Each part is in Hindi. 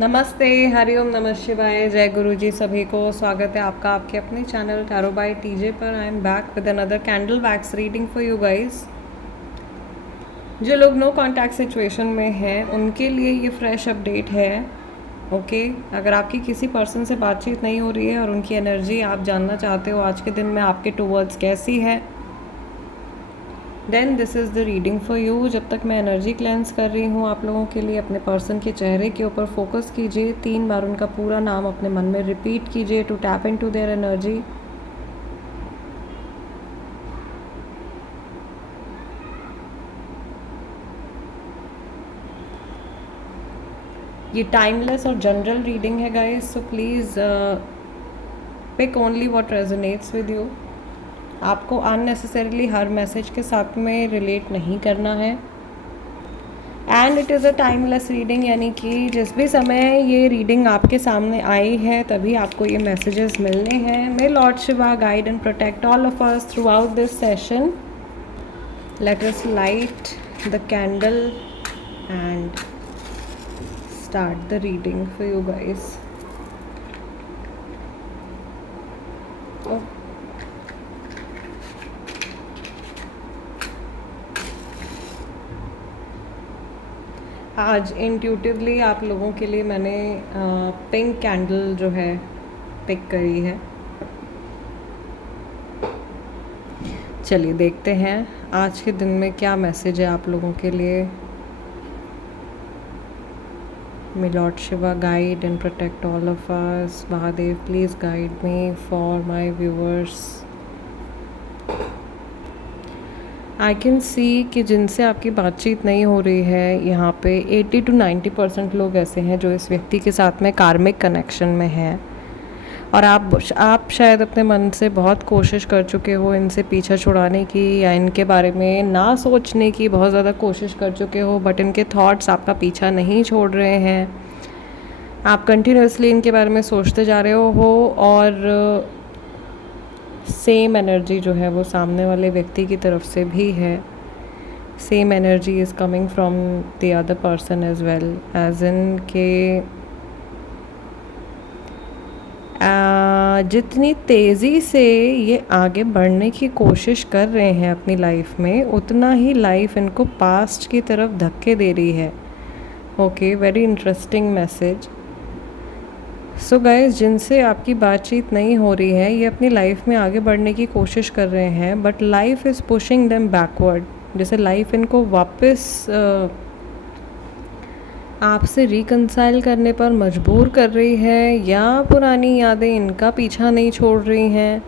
नमस्ते, हरिओम, नमः शिवाय, जय गुरु जी सभी को। स्वागत है आपका आपके अपने चैनल टैरो बाय टीजे पर। I am back with another candle wax reading for you guys. जो लोग नो कांटेक्ट सिचुएशन में हैं उनके लिए ये फ्रेश अपडेट है। ओके, अगर आपकी किसी पर्सन से बातचीत नहीं हो रही है और उनकी एनर्जी आप जानना चाहते हो आज के दिन में आपके टूवर्ड्स कैसी है, then this is the reading for you. जब तक मैं एनर्जी क्लेंस कर रही हूँ आप लोगों के लिए, अपने पर्सन के चेहरे के ऊपर फोकस कीजिए। 3 बार उनका पूरा नाम अपने मन में रिपीट कीजिए to tap into their energy. ये टाइमलेस और जनरल रीडिंग है guys, so please pick only what resonates with you. आपको अननेसेसरीली हर मैसेज के साथ में रिलेट नहीं करना है। And it is a timeless reading, यानी कि जिस भी समय ये रीडिंग आपके सामने आई है तभी आपको ये मैसेजेस मिलने हैं। May lord Shiva guide and protect all of us throughout this session. Let us light the candle and start the reading for you guys. आज इंट्यूटिवली आप लोगों के लिए मैंने पिंक कैंडल जो है पिक करी है। चलिए देखते हैं आज के दिन में क्या मैसेज है आप लोगों के लिए। May lord Shiva guide and protect all of us. Mahadev please guide me for my viewers. I can see कि जिनसे आपकी बातचीत नहीं हो रही है, यहाँ पे 80 to 90% लोग ऐसे हैं जो इस व्यक्ति के साथ में कार्मिक कनेक्शन में हैं। और आप शायद अपने मन से बहुत कोशिश कर चुके हो इनसे पीछा छुड़ाने की या इनके बारे में ना सोचने की बहुत ज़्यादा कोशिश कर चुके हो, बट इनके थॉट्स आपका पीछा नहीं छोड़ रहे हैं। आप कंटिन्यूसली इनके बारे में सोचते जा रहे हो और सेम एनर्जी जो है वो सामने वाले व्यक्ति की तरफ से भी है। Same energy is coming from the other person as well, as in के जितनी तेज़ी से ये आगे बढ़ने की कोशिश कर रहे हैं अपनी लाइफ में, उतना ही लाइफ इनको पास्ट की तरफ धक्के दे रही है। Okay, very interesting message. So guys, जिनसे आपकी बातचीत नहीं हो रही है ये अपनी लाइफ में आगे बढ़ने की कोशिश कर रहे हैं, but life is pushing them backward. जैसे लाइफ इनको वापस आपसे रिकंसाइल करने पर मजबूर कर रही है, या पुरानी यादें इनका पीछा नहीं छोड़ रही हैं।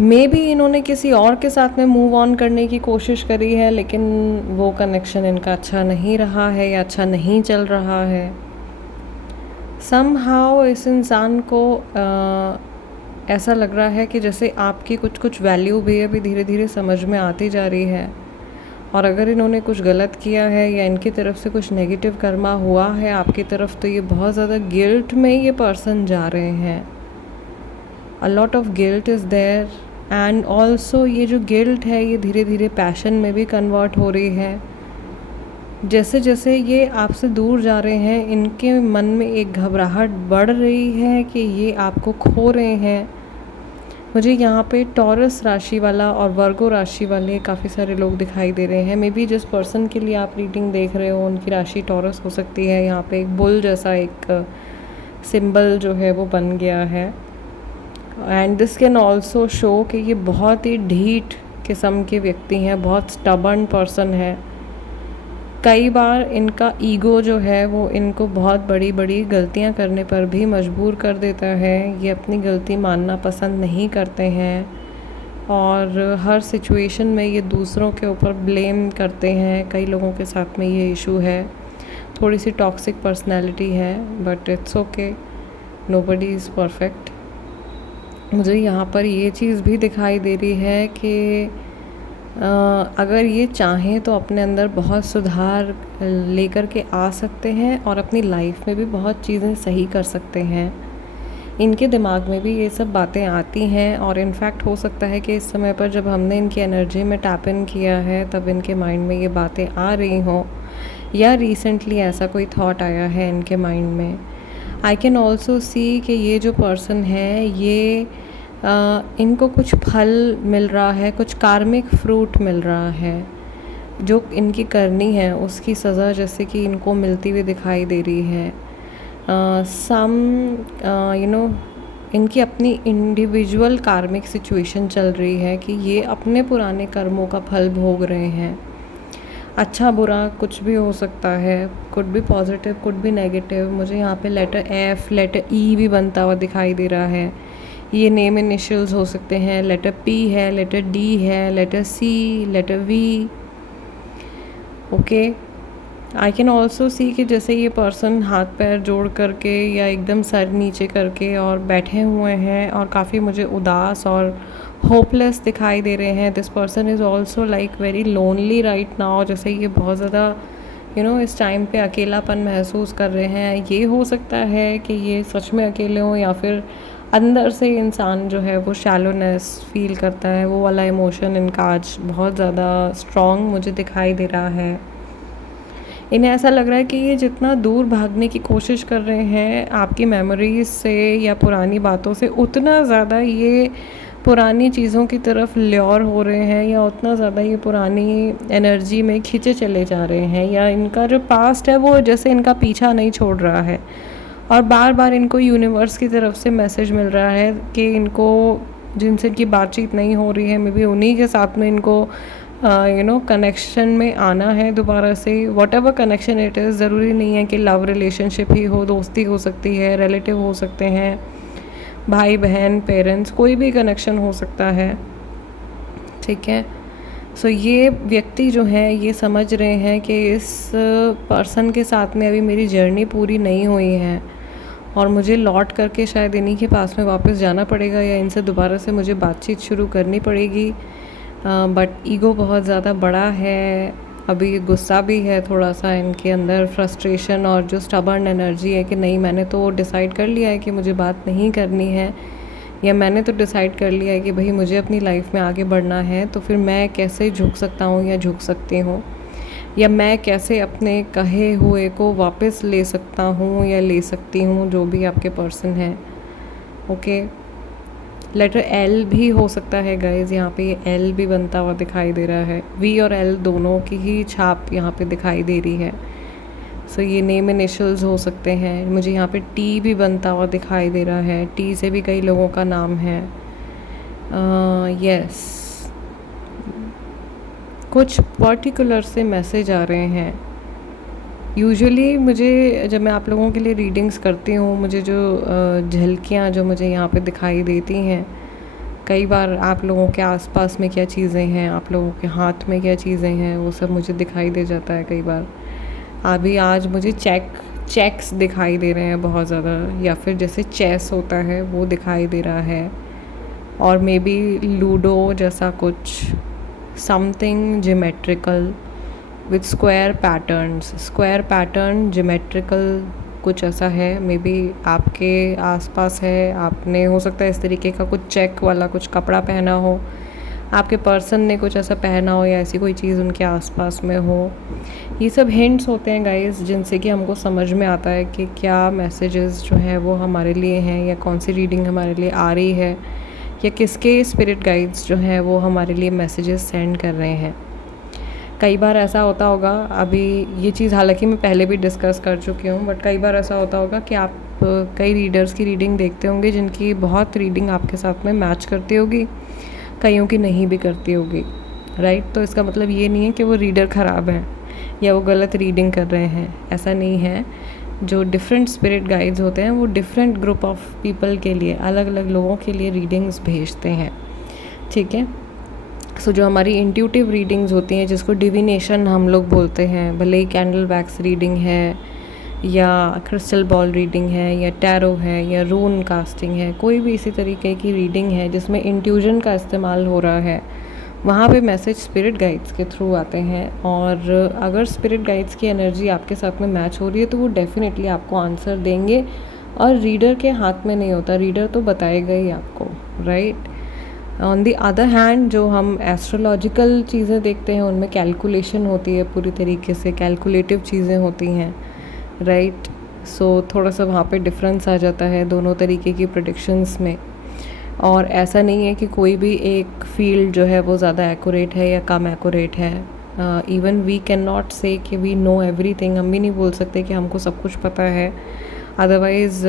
मे बी इन्होंने किसी और के साथ में मूव ऑन करने की कोशिश करी है, लेकिन वो कनेक्शन इनका अच्छा नहीं रहा है या अच्छा नहीं चल रहा है। समहाउ इस इंसान को ऐसा लग रहा है कि जैसे आपकी कुछ कुछ वैल्यू भी अभी धीरे धीरे समझ में आती जा रही है, और अगर इन्होंने कुछ गलत किया है या इनकी तरफ से कुछ नेगेटिव कर्मा हुआ है आपकी तरफ, तो ये बहुत ज़्यादा गिल्ट में ये पर्सन जा रहे हैं। A lot of guilt is there, and also ये जो गिल्ट है ये धीरे धीरे पैशन में भी कन्वर्ट हो रही है। जैसे जैसे ये आपसे दूर जा रहे हैं इनके मन में एक घबराहट बढ़ रही है कि ये आपको खो रहे हैं। मुझे यहाँ पे टॉरस राशि वाला और वर्गो राशि वाले काफ़ी सारे लोग दिखाई दे रहे हैं। मे बी जिस पर्सन के लिए आप रीडिंग देख रहे हो उनकी राशि टॉरस हो सकती है। यहाँ पे एक बुल जैसा एक सिंबल जो है वो बन गया है, and this can also show कि ये बहुत ही ढीठ किस्म के व्यक्ति हैं, बहुत स्टबर्न पर्सन है। कई बार इनका ईगो जो है वो इनको बहुत बड़ी बड़ी गलतियां करने पर भी मजबूर कर देता है। ये अपनी गलती मानना पसंद नहीं करते हैं और हर सिचुएशन में ये दूसरों के ऊपर ब्लेम करते हैं। कई लोगों के साथ में ये इशू है। थोड़ी सी टॉक्सिक पर्सनैलिटी है, but it's okay, nobody is perfect. मुझे यहाँ पर ये चीज़ भी दिखाई दे रही है कि अगर ये चाहें तो अपने अंदर बहुत सुधार लेकर के आ सकते हैं और अपनी लाइफ में भी बहुत चीज़ें सही कर सकते हैं। इनके दिमाग में भी ये सब बातें आती हैं, और इनफैक्ट हो सकता है कि इस समय पर जब हमने इनकी एनर्जी में टैप इन किया है तब इनके माइंड में ये बातें आ रही हों, या रिसेंटली ऐसा कोई थॉट आया है इनके माइंड में। आई कैन ऑल्सो सी कि ये जो पर्सन है ये इनको कुछ फल मिल रहा है, कुछ कार्मिक फ्रूट मिल रहा है, जो इनकी करनी है उसकी सज़ा जैसे कि इनको मिलती हुई दिखाई दे रही है। सम इनकी अपनी इंडिविजुअल कार्मिक सिचुएशन चल रही है कि ये अपने पुराने कर्मों का फल भोग रहे हैं। अच्छा बुरा कुछ भी हो सकता है, कुड भी पॉजिटिव कुड भी नेगेटिव। मुझे यहाँ पे लेटर एफ, लेटर ई भी बनता हुआ दिखाई दे रहा है। ये नेम इनिशियल्स हो सकते हैं। लेटर पी है, लेटर डी है, letter C, letter V. Okay, I can also see कि जैसे ये पर्सन हाथ पैर जोड़ करके या एकदम सर नीचे करके और बैठे हुए हैं और काफ़ी मुझे उदास और होपलेस दिखाई दे रहे हैं। This person is also like very lonely right now. जैसे ये बहुत ज़्यादा इस टाइम पे अकेलापन महसूस कर रहे हैं। ये हो सकता है कि ये सच में अकेले हों या फिर अंदर से इंसान जो है वो शैलोनेस फील करता है। वो वाला इमोशन इनका आज बहुत ज़्यादा स्ट्रॉन्ग मुझे दिखाई दे रहा है। इन्हें ऐसा लग रहा है कि ये जितना दूर भागने की कोशिश कर रहे हैं आपकी मेमोरीज से या पुरानी बातों से, उतना ज़्यादा ये पुरानी चीज़ों की तरफ ल्योर हो रहे हैं या उतना ज़्यादा ये पुरानी एनर्जी में खींचे चले जा रहे हैं। या इनका जो पास्ट है वो जैसे इनका पीछा नहीं छोड़ रहा है और बार बार इनको यूनिवर्स की तरफ से मैसेज मिल रहा है कि इनको जिनसे इनकी बातचीत नहीं हो रही है, मे बी उन्हीं के साथ में इनको कनेक्शन में आना है दोबारा से। What ever connection it is, ज़रूरी नहीं है कि लव रिलेशनशिप ही हो, दोस्ती हो सकती है, रिलेटिव हो सकते हैं, भाई बहन, पेरेंट्स, कोई भी कनेक्शन हो सकता है। ठीक है, सो ये व्यक्ति जो है ये समझ रहे हैं कि इस पर्सन के साथ में अभी मेरी जर्नी पूरी नहीं हुई है और मुझे लौट करके शायद इन्हीं के पास में वापस जाना पड़ेगा या इनसे दोबारा से मुझे बातचीत शुरू करनी पड़ेगी। बट ईगो बहुत ज़्यादा बड़ा है, अभी गुस्सा भी है थोड़ा सा इनके अंदर, फ्रस्ट्रेशन और जो स्टबर्न एनर्जी है कि नहीं मैंने तो डिसाइड कर लिया है कि मुझे बात नहीं करनी है, या मैंने तो डिसाइड कर लिया है कि भाई मुझे अपनी लाइफ में आगे बढ़ना है, तो फिर मैं कैसे झुक सकता हूँ या झुक सकती हूँ, या मैं कैसे अपने कहे हुए को वापस ले सकता हूँ या ले सकती हूँ, जो भी आपके पर्सन है। ओके, लेटर एल भी हो सकता है गाइज, यहाँ पे ये एल भी बनता हुआ दिखाई दे रहा है। वी और एल दोनों की ही छाप यहाँ पे दिखाई दे रही है। सो ये नेम इनिशियल्स हो सकते हैं। मुझे यहाँ पे टी भी बनता हुआ दिखाई दे रहा है, टी से भी कई लोगों का नाम है। यस, कुछ पर्टिकुलर से मैसेज आ रहे हैं। यूजुअली मुझे जब मैं आप लोगों के लिए रीडिंग्स करती हूँ, मुझे जो झलकियाँ जो मुझे यहाँ पे दिखाई देती हैं, कई बार आप लोगों के आसपास में क्या चीज़ें हैं, आप लोगों के हाथ में क्या चीज़ें हैं, वो सब मुझे दिखाई दे जाता है कई बार। अभी आज मुझे चेक्स दिखाई दे रहे हैं बहुत ज़्यादा, या फिर जैसे चेस होता है वो दिखाई दे रहा है, और मे बी लूडो जैसा कुछ, something geometrical with square pattern geometrical कुछ ऐसा है। मे बी आपके आसपास है, आपने हो सकता है इस तरीके का कुछ चेक वाला कुछ कपड़ा पहना हो, आपके पर्सन ने कुछ ऐसा पहना हो, या ऐसी कोई चीज़ उनके आसपास में हो। ये सब हिंट्स होते हैं गाइस, जिनसे कि हमको समझ में आता है कि क्या मैसेजेस जो हैं वो हमारे लिए हैं, या कौन सी रीडिंग हमारे लिए आ रही है, या किसके स्पिरिट गाइड्स जो हैं वो हमारे लिए मैसेजेस सेंड कर रहे हैं। कई बार ऐसा होता होगा, अभी ये चीज़ हालांकि मैं पहले भी डिस्कस कर चुकी हूँ, बट कई बार ऐसा होता होगा कि आप कई रीडर्स की रीडिंग देखते होंगे जिनकी बहुत रीडिंग आपके साथ में मैच करती होगी, कईयों की नहीं भी करती होगी, राइट। तो इसका मतलब ये नहीं है कि वो रीडर ख़राब हैं या वो गलत रीडिंग कर रहे हैं, ऐसा नहीं है। जो डिफरेंट स्पिरिट गाइड्स होते हैं वो डिफरेंट ग्रुप ऑफ पीपल के लिए, अलग अलग लोगों के लिए रीडिंग्स भेजते हैं, ठीक है। सो जो हमारी इंट्यूटिव रीडिंग्स होती हैं, जिसको डिविनेशन हम लोग बोलते हैं, भले ही कैंडल वैक्स रीडिंग है या क्रिस्टल बॉल रीडिंग है या टैरो है या रून कास्टिंग है, कोई भी इसी तरीके की रीडिंग है जिसमें इंट्यूजन का इस्तेमाल हो रहा है, वहाँ पे मैसेज स्पिरिट गाइड्स के थ्रू आते हैं। और अगर स्पिरिट गाइड्स की एनर्जी आपके साथ में मैच हो रही है तो वो डेफिनेटली आपको आंसर देंगे, और रीडर के हाथ में नहीं होता, रीडर तो बताएगा ही आपको, right. On the other hand जो हम एस्ट्रोलॉजिकल चीज़ें देखते हैं उनमें कैलकुलेशन होती है, पूरी तरीके से कैलकुलेटिव चीज़ें होती हैं, राइट। सो थोड़ा सा वहाँ पे डिफरेंस आ जाता है दोनों तरीके की प्रेडिक्शंस में। और ऐसा नहीं है कि कोई भी एक फील्ड जो है वो ज़्यादा एक्यूरेट है या कम एक्यूरेट है। इवन वी कैन नॉट से कि वी नो एवरीथिंग, हम भी नहीं बोल सकते कि हमको सब कुछ पता है। अदरवाइज़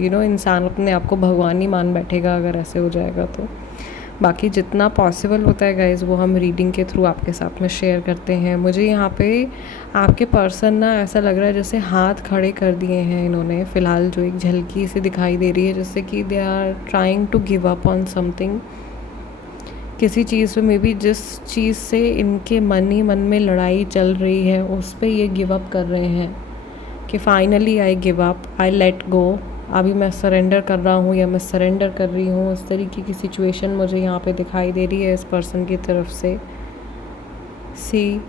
इंसान अपने आप को भगवान ही मान बैठेगा अगर ऐसे हो जाएगा तो। बाकी जितना पॉसिबल होता है गाइज़ वो हम रीडिंग के थ्रू आपके साथ में शेयर करते हैं। मुझे यहाँ पे आपके पर्सन ना ऐसा लग रहा है जैसे हाथ खड़े कर दिए हैं इन्होंने, फ़िलहाल जो एक झलकी से दिखाई दे रही है, जैसे कि they are trying to give up on something, किसी चीज़ पे। मे बी जिस चीज़ से इनके मन ही मन में लड़ाई चल रही है उस पर ये गिव अप कर रहे हैं कि finally I give up, I let go, अभी मैं सरेंडर कर रहा हूँ या मैं सरेंडर कर रही हूँ। उस तरीके की सिचुएशन मुझे यहाँ पे दिखाई दे रही है इस पर्सन की तरफ से। सी,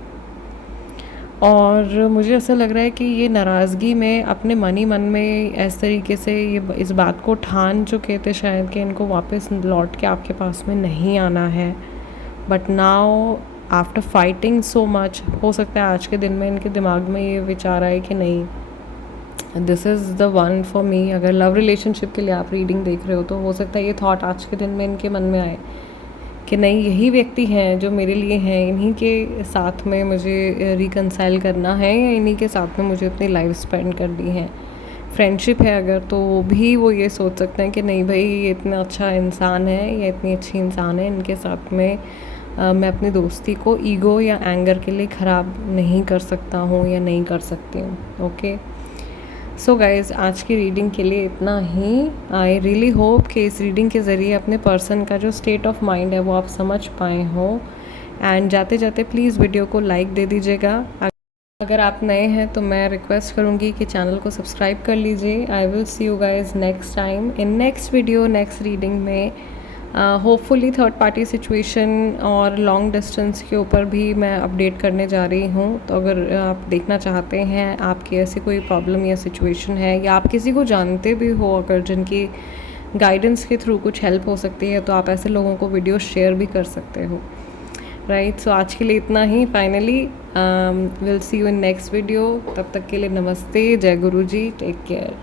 और मुझे ऐसा लग रहा है कि ये नाराज़गी में अपने मन ही मन में इस तरीके से ये इस बात को ठान चुके थे शायद कि इनको वापस लौट के आपके पास में नहीं आना है। But now after fighting so much, हो सकता है आज के दिन में इनके दिमाग में ये विचार आए कि नहीं, this is the one for me. अगर लव रिलेशनशिप के लिए आप रीडिंग देख रहे हो तो हो सकता है ये थॉट आज के दिन में इनके मन में आए कि नहीं, यही व्यक्ति हैं जो मेरे लिए हैं, इन्हीं के साथ में मुझे रिकंसाइल करना है या इन्हीं के साथ में मुझे अपनी लाइफ स्पेंड करनी है। फ्रेंडशिप है अगर तो भी वो ये सोच सकते हैं कि नहीं भाई, ये इतना अच्छा इंसान है या इतनी अच्छी इंसान है, इनके साथ में मैं अपनी दोस्ती को ईगो या एंगर के लिए ख़राब नहीं कर सकता हूँ या नहीं कर सकती हूँ। ओके, सो गाइज़ आज की रीडिंग के लिए इतना ही। आई रियली होप कि इस रीडिंग के ज़रिए अपने पर्सन का जो स्टेट ऑफ माइंड है वो आप समझ पाए हों। एंड जाते जाते प्लीज़ वीडियो को लाइक दे दीजिएगा। अगर आप नए हैं तो मैं रिक्वेस्ट करूँगी कि चैनल को सब्सक्राइब कर लीजिए। I will see you guys next time in next video, next reading में। होपफुली थर्ड पार्टी सिचुएशन और लॉन्ग डिस्टेंस के ऊपर भी मैं अपडेट करने जा रही हूँ। तो अगर आप देखना चाहते हैं, आपकी ऐसी कोई प्रॉब्लम या सिचुएशन है या आप किसी को जानते भी हो अगर जिनकी गाइडेंस के थ्रू कुछ हेल्प हो सकती है, तो आप ऐसे लोगों को वीडियो शेयर भी कर सकते हो, राइट। सो आज के लिए इतना ही। Finally will see you in next video. तब तक के लिए नमस्ते, जय गुरु जी, टेक केयर।